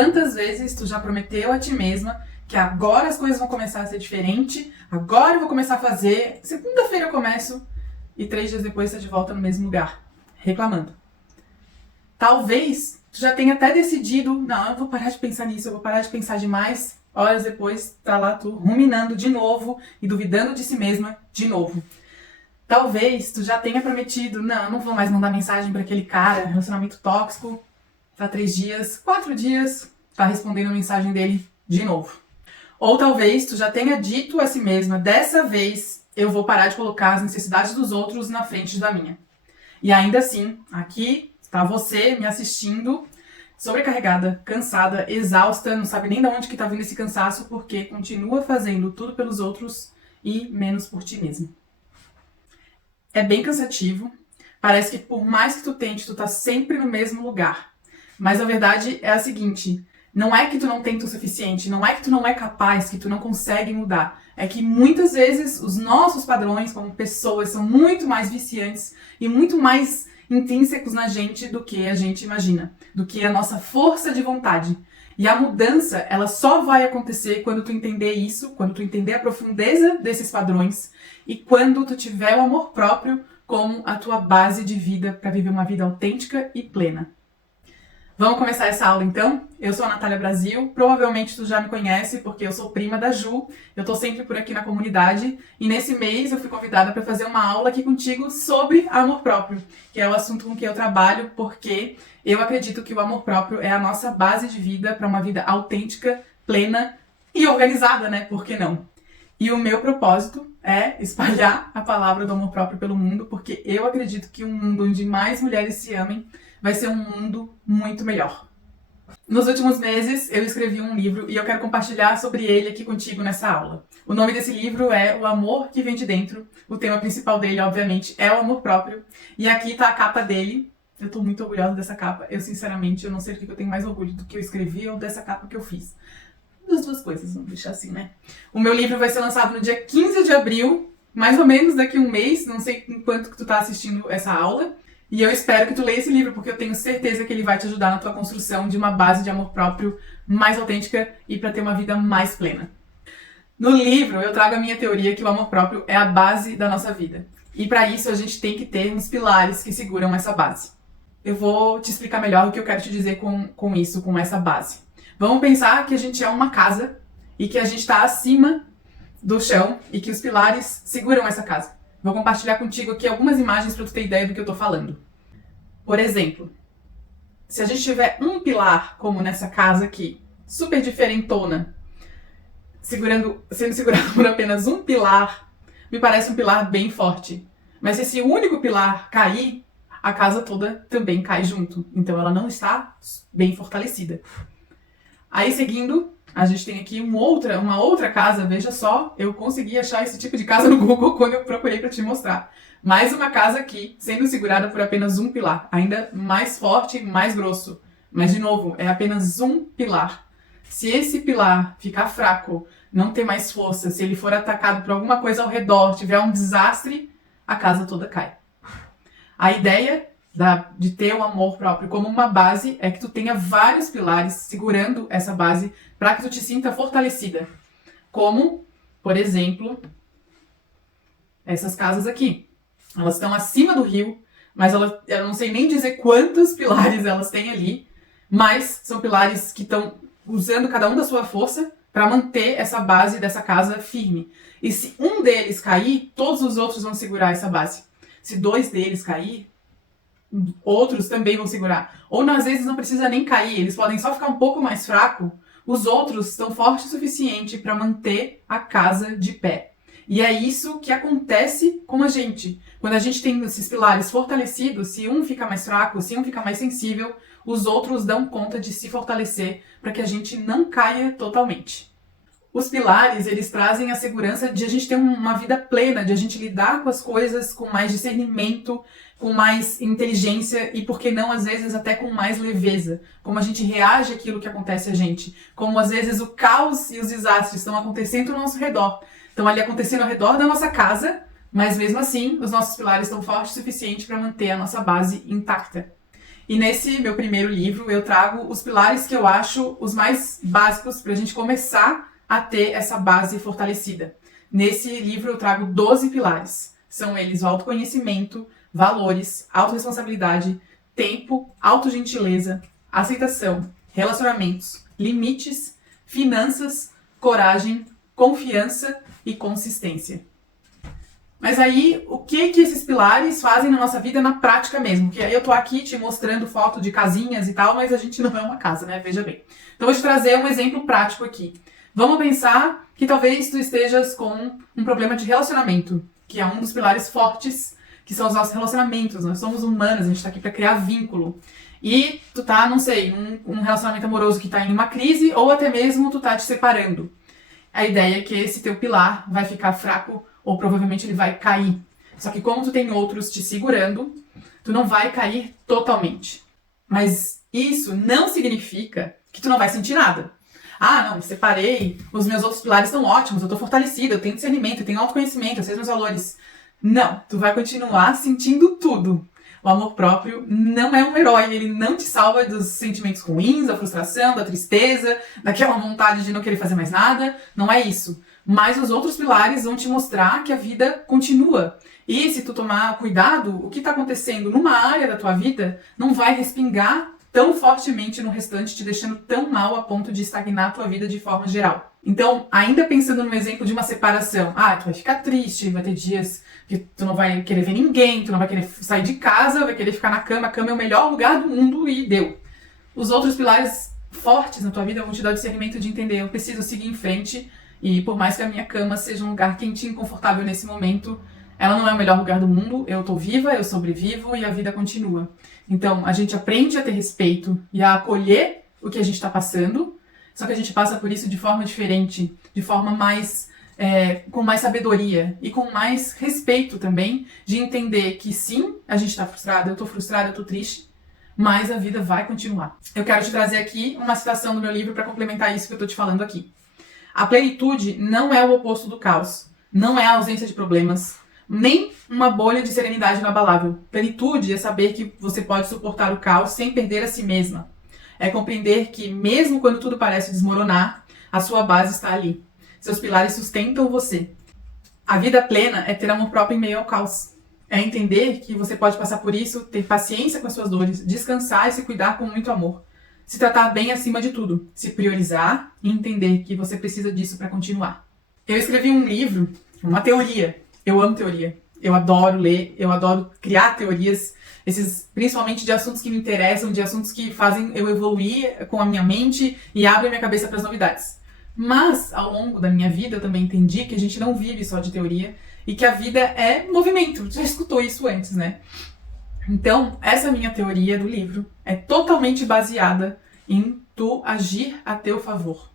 Quantas vezes tu já prometeu a ti mesma que agora as coisas vão começar a ser diferente, agora eu vou começar a fazer, segunda-feira eu começo, e 3 dias depois tá de volta no mesmo lugar, reclamando. Talvez tu já tenha até decidido, não, eu vou parar de pensar nisso, eu vou parar de pensar demais. Horas depois tá lá tu ruminando de novo e duvidando de si mesma de novo. Talvez tu já tenha prometido, não, eu não vou mais mandar mensagem pra aquele cara, relacionamento tóxico, tá 3 dias, 4 dias, tá respondendo a mensagem dele de novo. Ou talvez tu já tenha dito a si mesma, dessa vez eu vou parar de colocar as necessidades dos outros na frente da minha. E ainda assim, aqui está você me assistindo, sobrecarregada, cansada, exausta, não sabe nem de onde que tá vindo esse cansaço, porque continua fazendo tudo pelos outros e menos por ti mesmo. É bem cansativo, parece que por mais que tu tente, tu tá sempre no mesmo lugar. Mas a verdade é a seguinte, não é que tu não tenta o suficiente, não é que tu não é capaz, que tu não consegue mudar. É que muitas vezes os nossos padrões como pessoas são muito mais viciantes e muito mais intrínsecos na gente do que a gente imagina, do que a nossa força de vontade. E a mudança, ela só vai acontecer quando tu entender isso, quando tu entender a profundeza desses padrões e quando tu tiver o amor próprio como a tua base de vida para viver uma vida autêntica e plena. Vamos começar essa aula então? Eu sou a Natália Brasil, provavelmente tu já me conhece porque eu sou prima da Ju, eu tô sempre por aqui na comunidade e nesse mês eu fui convidada para fazer uma aula aqui contigo sobre amor próprio, que é o assunto com que eu trabalho porque eu acredito que o amor próprio é a nossa base de vida para uma vida autêntica, plena e organizada, né? Por que não? E o meu propósito é espalhar a palavra do amor próprio pelo mundo, porque eu acredito que um mundo onde mais mulheres se amem vai ser um mundo muito melhor. Nos últimos meses, eu escrevi um livro e eu quero compartilhar sobre ele aqui contigo nessa aula. O nome desse livro é O Amor que Vem de Dentro. O tema principal dele, obviamente, é o amor próprio. E aqui tá a capa dele. Eu tô muito orgulhosa dessa capa. Eu, sinceramente, eu não sei do que eu tenho mais orgulho, do que eu escrevi ou dessa capa que eu fiz. Das duas coisas, vamos deixar assim, né? O meu livro vai ser lançado no dia 15 de abril, mais ou menos daqui a um mês, não sei em quanto que tu tá assistindo essa aula. E eu espero que tu leia esse livro, porque eu tenho certeza que ele vai te ajudar na tua construção de uma base de amor próprio mais autêntica e para ter uma vida mais plena. No livro, eu trago a minha teoria que o amor próprio é a base da nossa vida. E para isso, a gente tem que ter uns pilares que seguram essa base. Eu vou te explicar melhor o que eu quero te dizer com isso, com essa base. Vamos pensar que a gente é uma casa e que a gente está acima do chão e que os pilares seguram essa casa. Vou compartilhar contigo aqui algumas imagens para tu ter ideia do que eu tô falando. Por exemplo, se a gente tiver um pilar, como nessa casa aqui, super diferentona, sendo segurado por apenas um pilar, me parece um pilar bem forte. Mas se esse único pilar cair, a casa toda também cai junto. Então ela não está bem fortalecida. Aí seguindo, a gente tem aqui uma outra casa, veja só, eu consegui achar esse tipo de casa no Google quando eu procurei para te mostrar. Mais uma casa aqui, sendo segurada por apenas um pilar, ainda mais forte e mais grosso. Mas, de novo, é apenas um pilar. Se esse pilar ficar fraco, não ter mais força, se ele for atacado por alguma coisa ao redor, tiver um desastre, a casa toda cai. A ideia de ter o amor próprio como uma base é que tu tenha vários pilares segurando essa base para que tu te sinta fortalecida. Como, por exemplo, essas casas aqui. Elas estão acima do rio, mas eu não sei nem dizer quantos pilares elas têm ali, mas são pilares que estão usando cada um da sua força para manter essa base dessa casa firme. E se um deles cair, todos os outros vão segurar essa base. Se 2 deles cair, outros também vão segurar. Ou às vezes não precisa nem cair, eles podem só ficar um pouco mais fraco. Os outros estão fortes o suficiente para manter a casa de pé. E é isso que acontece com a gente. Quando a gente tem esses pilares fortalecidos, se um fica mais fraco, se um fica mais sensível, os outros dão conta de se fortalecer para que a gente não caia totalmente. Os pilares, eles trazem a segurança de a gente ter uma vida plena, de a gente lidar com as coisas com mais discernimento, com mais inteligência e, por que não, às vezes até com mais leveza. Como a gente reage àquilo que acontece a gente. Como, às vezes, o caos e os desastres estão acontecendo ao nosso redor. Estão ali acontecendo ao redor da nossa casa, mas mesmo assim, os nossos pilares estão fortes o suficiente para manter a nossa base intacta. E nesse meu primeiro livro eu trago os pilares que eu acho os mais básicos para a gente começar a ter essa base fortalecida. Nesse livro eu trago 12 pilares. São eles o autoconhecimento, valores, autorresponsabilidade, tempo, autogentileza, aceitação, relacionamentos, limites, finanças, coragem, confiança e consistência. Mas aí, o que esses pilares fazem na nossa vida na prática mesmo? Porque aí eu tô aqui te mostrando foto de casinhas e tal, mas a gente não é uma casa, né? Veja bem. Então eu vou te trazer um exemplo prático aqui. Vamos pensar que talvez tu estejas com um problema de relacionamento, que é um dos pilares fortes, que são os nossos relacionamentos. Nós somos humanos, a gente tá aqui pra criar vínculo. E tu tá, não sei, um relacionamento amoroso que tá em uma crise, ou até mesmo tu tá te separando. A ideia é que esse teu pilar vai ficar fraco, ou provavelmente ele vai cair. Só que como tu tem outros te segurando, tu não vai cair totalmente. Mas isso não significa que tu não vai sentir nada. Ah, não, me separei, os meus outros pilares estão ótimos, eu tô fortalecida, eu tenho discernimento, eu tenho autoconhecimento, eu sei os meus valores. Não, tu vai continuar sentindo tudo. O amor próprio não é um herói, ele não te salva dos sentimentos ruins, da frustração, da tristeza, daquela vontade de não querer fazer mais nada, não é isso. Mas os outros pilares vão te mostrar que a vida continua. E se tu tomar cuidado, o que está acontecendo numa área da tua vida não vai respingar tão fortemente no restante, te deixando tão mal a ponto de estagnar a tua vida de forma geral. Então, ainda pensando no exemplo de uma separação, tu vai ficar triste, vai ter dias que tu não vai querer ver ninguém, tu não vai querer sair de casa, vai querer ficar na cama, a cama é o melhor lugar do mundo e deu. Os outros pilares fortes na tua vida vão te dar o discernimento de entender, eu preciso seguir em frente, e por mais que a minha cama seja um lugar quentinho e confortável nesse momento, ela não é o melhor lugar do mundo, eu tô viva, eu sobrevivo e a vida continua. Então, a gente aprende a ter respeito e a acolher o que a gente está passando, só que a gente passa por isso de forma diferente, de forma mais, com mais sabedoria e com mais respeito também, de entender que sim, a gente está frustrada, eu tô triste, mas a vida vai continuar. Eu quero te trazer aqui uma citação do meu livro para complementar isso que eu tô te falando aqui. A plenitude não é o oposto do caos, não é a ausência de problemas, nem uma bolha de serenidade inabalável. Plenitude é saber que você pode suportar o caos sem perder a si mesma. É compreender que, mesmo quando tudo parece desmoronar, a sua base está ali. Seus pilares sustentam você. A vida plena é ter amor próprio em meio ao caos. É entender que você pode passar por isso, ter paciência com as suas dores, descansar e se cuidar com muito amor. Se tratar bem acima de tudo, se priorizar e entender que você precisa disso para continuar. Eu escrevi um livro, uma teoria. Eu amo teoria. Eu adoro ler, eu adoro criar teorias, principalmente de assuntos que me interessam, de assuntos que fazem eu evoluir com a minha mente e abrem a minha cabeça para as novidades. Mas, ao longo da minha vida, eu também entendi que a gente não vive só de teoria e que a vida é movimento. Já escutou isso antes, né? Então, essa minha teoria do livro é totalmente baseada em tu agir a teu favor.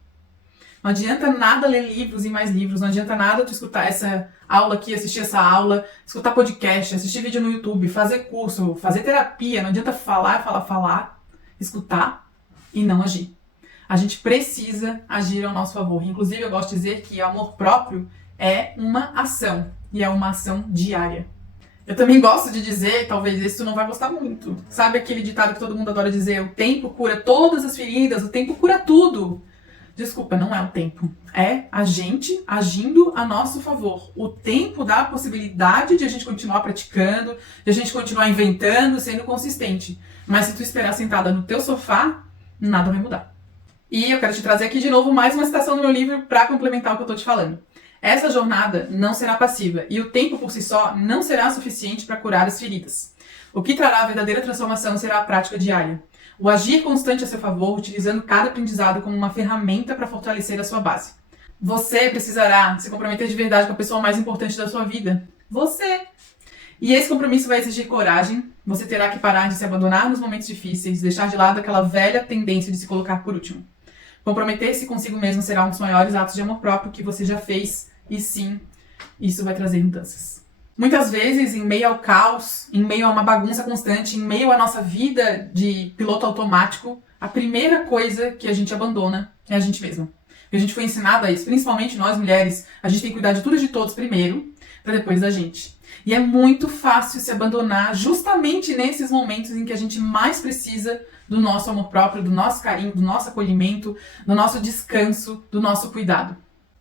Não adianta nada ler livros e mais livros, não adianta nada tu escutar essa aula aqui, assistir essa aula, escutar podcast, assistir vídeo no YouTube, fazer curso, fazer terapia, não adianta falar, escutar e não agir. A gente precisa agir ao nosso favor. Inclusive, eu gosto de dizer que amor próprio é uma ação, e é uma ação diária. Eu também gosto de dizer, talvez esse tu não vai gostar muito, sabe aquele ditado que todo mundo adora dizer, o tempo cura todas as feridas, o tempo cura tudo. Desculpa, não é o tempo. É a gente agindo a nosso favor. O tempo dá a possibilidade de a gente continuar praticando, de a gente continuar inventando, sendo consistente. Mas se tu esperar sentada no teu sofá, nada vai mudar. E eu quero te trazer aqui de novo mais uma citação do meu livro para complementar o que eu tô te falando. Essa jornada não será passiva e o tempo por si só não será suficiente para curar as feridas. O que trará a verdadeira transformação será a prática diária. O agir constante a seu favor, utilizando cada aprendizado como uma ferramenta para fortalecer a sua base. Você precisará se comprometer de verdade com a pessoa mais importante da sua vida. Você! E esse compromisso vai exigir coragem. Você terá que parar de se abandonar nos momentos difíceis, deixar de lado aquela velha tendência de se colocar por último. Comprometer-se consigo mesmo será um dos maiores atos de amor próprio que você já fez. E sim, isso vai trazer mudanças. Muitas vezes, em meio ao caos, em meio a uma bagunça constante, em meio à nossa vida de piloto automático, a primeira coisa que a gente abandona é a gente mesma. Porque a gente foi ensinado a isso, principalmente nós mulheres, a gente tem que cuidar de tudo e de todos primeiro, para depois da gente. E é muito fácil se abandonar justamente nesses momentos em que a gente mais precisa do nosso amor próprio, do nosso carinho, do nosso acolhimento, do nosso descanso, do nosso cuidado.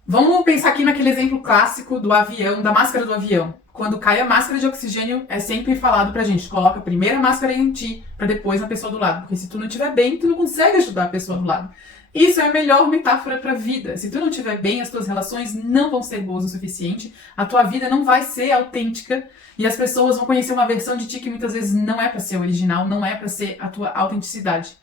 Vamos pensar aqui naquele exemplo clássico do avião, da máscara do avião. Quando cai a máscara de oxigênio, é sempre falado pra gente, coloca primeiro a máscara em ti, pra depois na pessoa do lado. Porque se tu não estiver bem, tu não consegue ajudar a pessoa do lado. Isso é a melhor metáfora pra vida. Se tu não estiver bem, as tuas relações não vão ser boas o suficiente, a tua vida não vai ser autêntica e as pessoas vão conhecer uma versão de ti que muitas vezes não é pra ser original, não é pra ser a tua autenticidade.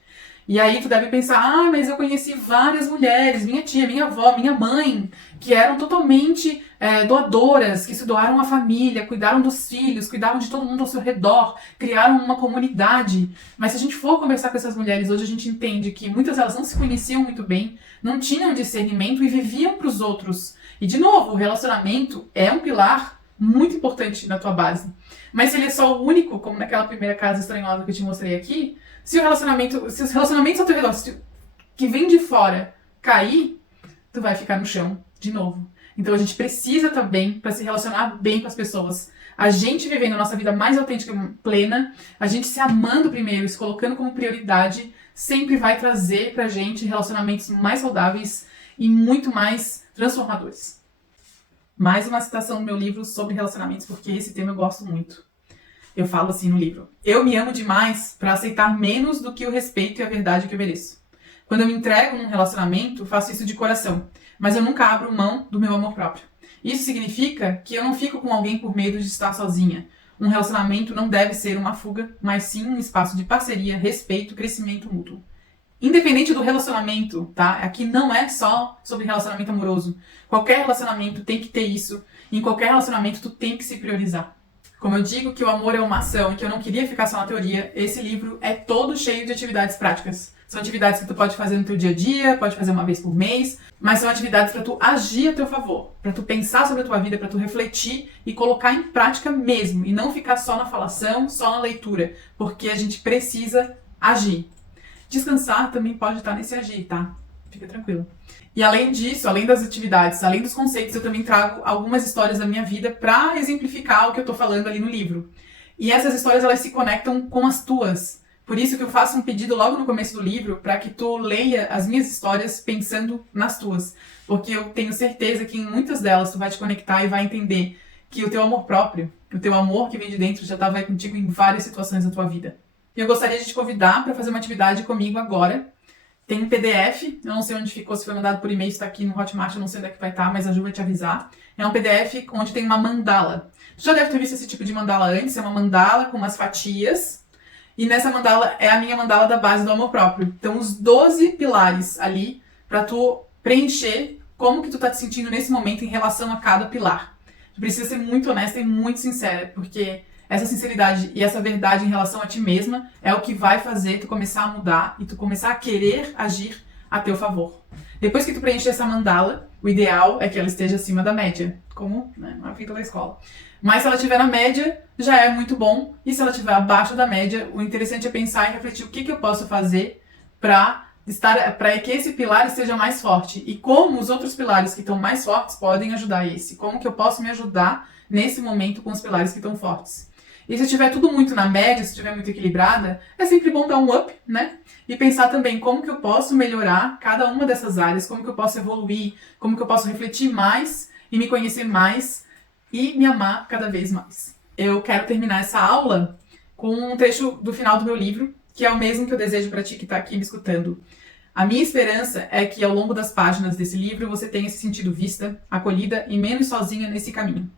E aí tu deve pensar, mas eu conheci várias mulheres, minha tia, minha avó, minha mãe, que eram totalmente doadoras, que se doaram à família, cuidaram dos filhos, cuidavam de todo mundo ao seu redor, criaram uma comunidade. Mas se a gente for conversar com essas mulheres hoje, a gente entende que muitas delas não se conheciam muito bem, não tinham discernimento e viviam para os outros. E de novo, o relacionamento é um pilar muito importante na tua base. Mas se ele é só o único, como naquela primeira casa estranhosa que eu te mostrei aqui, se os relacionamentos ao teu redor que vem de fora cair, tu vai ficar no chão de novo. Então a gente precisa também, para se relacionar bem com as pessoas, a gente vivendo a nossa vida mais autêntica e plena, a gente se amando primeiro, se colocando como prioridade, sempre vai trazer pra gente relacionamentos mais saudáveis e muito mais transformadores. Mais uma citação do meu livro sobre relacionamentos, porque esse tema eu gosto muito. Eu falo assim no livro: eu me amo demais para aceitar menos do que o respeito e a verdade que eu mereço. Quando eu me entrego num relacionamento, faço isso de coração, mas eu nunca abro mão do meu amor próprio. Isso significa que eu não fico com alguém por medo de estar sozinha. Um relacionamento não deve ser uma fuga, mas sim um espaço de parceria, respeito, crescimento mútuo. Independente do relacionamento, tá? Aqui não é só sobre relacionamento amoroso. Qualquer relacionamento tem que ter isso. Em qualquer relacionamento tu tem que se priorizar. Como eu digo que o amor é uma ação e que eu não queria ficar só na teoria, esse livro é todo cheio de atividades práticas. São atividades que tu pode fazer no teu dia a dia, pode fazer uma vez por mês, mas são atividades para tu agir a teu favor, para tu pensar sobre a tua vida, para tu refletir e colocar em prática mesmo, e não ficar só na falação, só na leitura, porque a gente precisa agir. Descansar também pode estar nesse agir, tá? Fica tranquilo. E além disso, além das atividades, além dos conceitos, eu também trago algumas histórias da minha vida para exemplificar o que eu tô falando ali no livro. E essas histórias, elas se conectam com as tuas. Por isso que eu faço um pedido logo no começo do livro para que tu leia as minhas histórias pensando nas tuas. Porque eu tenho certeza que em muitas delas tu vai te conectar e vai entender que o teu amor próprio, o teu amor que vem de dentro já vai contigo em várias situações da tua vida. E eu gostaria de te convidar para fazer uma atividade comigo agora. Tem um PDF, eu não sei onde ficou, se foi mandado por e-mail, está aqui no Hotmart, eu não sei onde é que vai estar, mas a Ju vai te avisar. É um PDF onde tem uma mandala. Tu já deve ter visto esse tipo de mandala antes, é uma mandala com umas fatias. E nessa mandala é a minha mandala da base do amor próprio. Então os 12 pilares ali para tu preencher como que tu tá te sentindo nesse momento em relação a cada pilar. Tu precisa ser muito honesta e muito sincera, porque essa sinceridade e essa verdade em relação a ti mesma é o que vai fazer tu começar a mudar e tu começar a querer agir a teu favor. Depois que tu preencher essa mandala, o ideal é que ela esteja acima da média, como a vida da escola. Mas se ela estiver na média, já é muito bom. E se ela estiver abaixo da média, o interessante é pensar e refletir o que eu posso fazer para que esse pilar esteja mais forte. E como os outros pilares que estão mais fortes podem ajudar esse. Como que eu posso me ajudar nesse momento com os pilares que estão fortes. E se estiver tudo muito na média, se estiver muito equilibrada, é sempre bom dar um up, né? E pensar também como que eu posso melhorar cada uma dessas áreas, como que eu posso evoluir, como que eu posso refletir mais e me conhecer mais e me amar cada vez mais. Eu quero terminar essa aula com um trecho do final do meu livro, que é o mesmo que eu desejo para ti que está aqui me escutando. A minha esperança é que ao longo das páginas desse livro você tenha se sentido vista, acolhida e menos sozinha nesse caminho.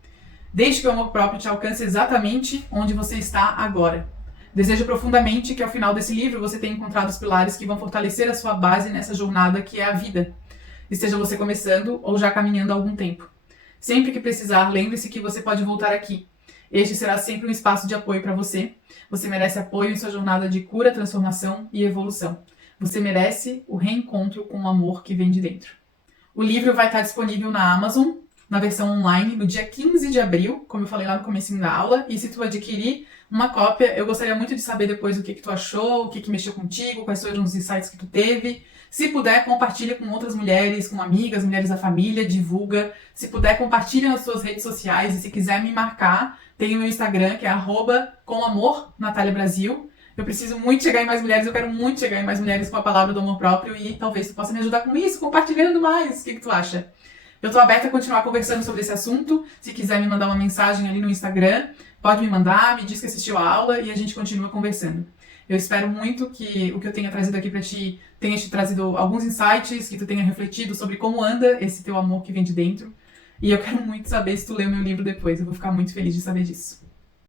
Deixe que o amor próprio te alcance exatamente onde você está agora. Desejo profundamente que ao final desse livro você tenha encontrado os pilares que vão fortalecer a sua base nessa jornada que é a vida. Esteja você começando ou já caminhando há algum tempo. Sempre que precisar, lembre-se que você pode voltar aqui. Este será sempre um espaço de apoio para você. Você merece apoio em sua jornada de cura, transformação e evolução. Você merece o reencontro com o amor que vem de dentro. O livro vai estar disponível na Amazon, na versão online, no dia 15 de abril, como eu falei lá no comecinho da aula. E se tu adquirir uma cópia, eu gostaria muito de saber depois o que tu achou, o que mexeu contigo, quais foram os insights que tu teve. Se puder, compartilha com outras mulheres, com amigas, mulheres da família, divulga. Se puder, compartilha nas suas redes sociais. E se quiser me marcar, tem o meu Instagram, que é @comamor_Natália_Brasil. Eu preciso muito chegar em mais mulheres, eu quero muito chegar em mais mulheres com a palavra do amor próprio e talvez tu possa me ajudar com isso, compartilhando mais. O que tu acha? Eu tô aberta a continuar conversando sobre esse assunto. Se quiser me mandar uma mensagem ali no Instagram, pode me mandar, me diz que assistiu a aula e a gente continua conversando. Eu espero muito que o que eu tenha trazido aqui pra ti tenha te trazido alguns insights, que tu tenha refletido sobre como anda esse teu amor que vem de dentro. E eu quero muito saber se tu lê o meu livro depois, eu vou ficar muito feliz de saber disso.